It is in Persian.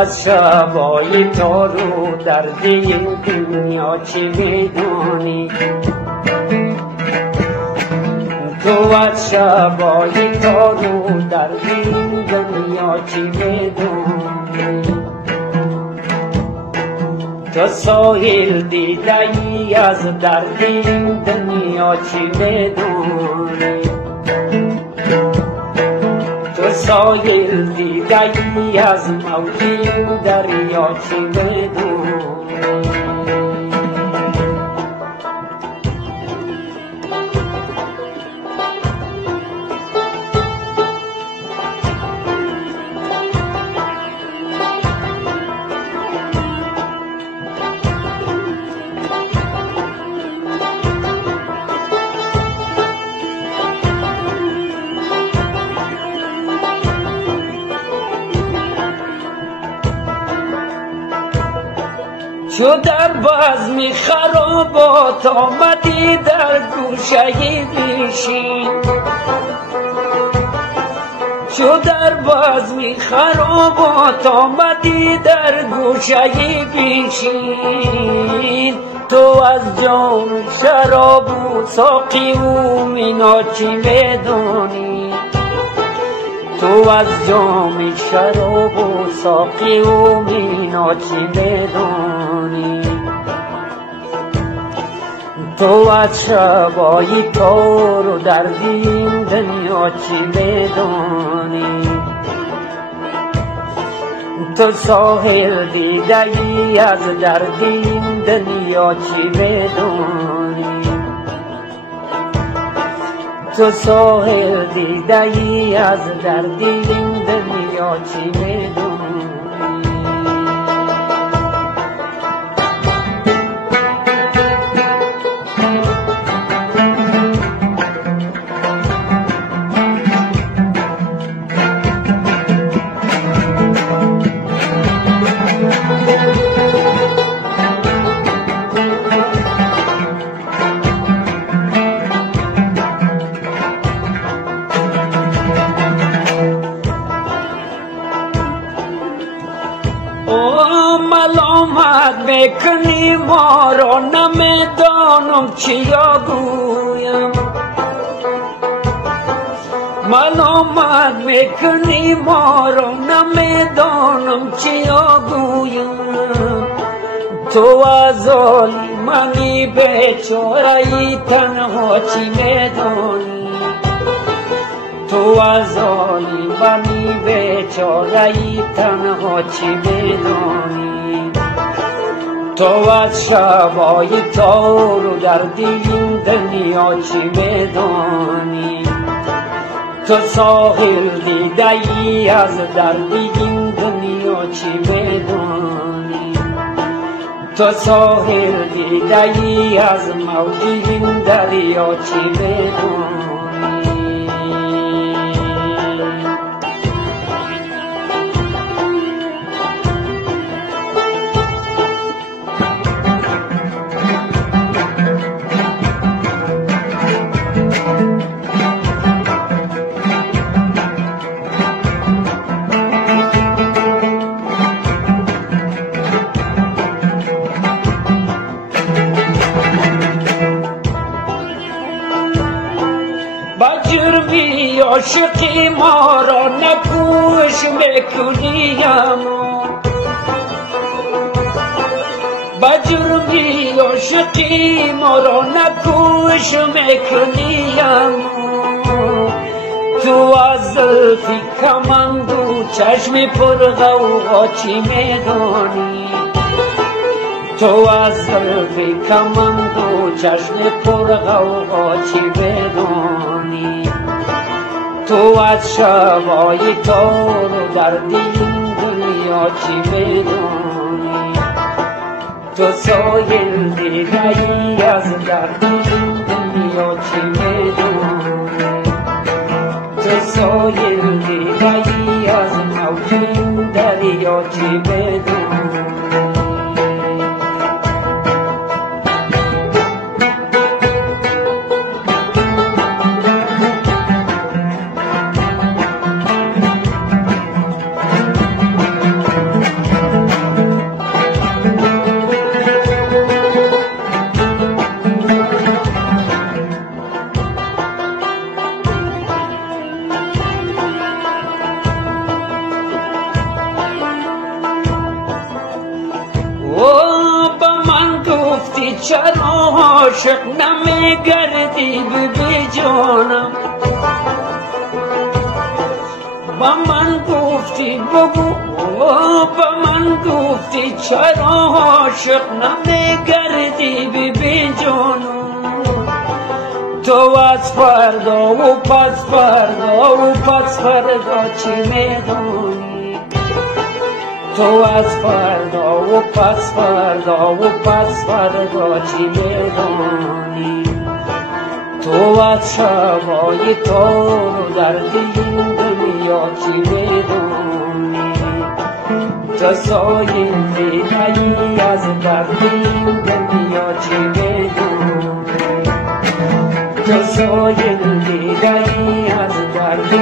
از شبای تارو درد این دنیا چی میدونی؟ تو از شبای تارو درد این دنیا چی میدونی؟ تو ساحل دیده ای از درد این دنیا چی میدونی؟ تو ساحل دیده ای از موج این دریا چی میدونی؟ چو در بزم خرابات آمدی در گوشه بیشین، چو در بزم خرابات آمدی در گوشه بیشین، تو از جام شراب و ساقی و مینا چی میدونی؟ تو از جام شراب و ساقی و مینا چی میدونی؟ تو از شبای تار و درد این دنیا چی میدونی؟ تو ساحل دیده ای از درد این دنیا چی میدونی؟ تو ساحل دیده ای از درد این دنیا چی میدونی؟ ملامت میکنی ما را نمیدانم چیا گویم، ملامت میکنی ما را نمیدانم چیا گویم. تو از حالی منی بیچاره ای تنها چی میدانی؟ تو از حالی منی بیچاره ای تنها چی میدانی؟ تو از شبای تار و درد این دنیا چی میدانی؟ تو ساحل دیده ای از درد این دنیا چی میدانی؟ تو ساحل دیده ای از موج این دریا چی میدانی؟ بجرمی عاشقی ما را نکوش میکنیم، بجرمی عاشقی ما را نکوش میکنیم. تو از زلفی کمند و چشم پرغوغا چی میدانی؟ تو از زلفی کمند و چشم پرغوغا چی میدانی؟ تو از شبای تار و درد این دنیا چی میدانی؟ تو ساحل دیده ای از درد این دنیا چی میدانی؟ تو ساحل دیده ای از موج این دریا چی میدانی؟ چرا عاشق نمیگردی به جانم با من گفتی بگو با من گفتی چرا عاشق نمیگردی به جانم تو از فردا و پس فردا و پس فردا چی میدونی تو از فردا و پس فردا و پس فردا چی میدونی تو از شبای تو درد این دنیا چی میدونی تو ساینده ای از درد این دنیا چی میدونی تو ساینده ای از درد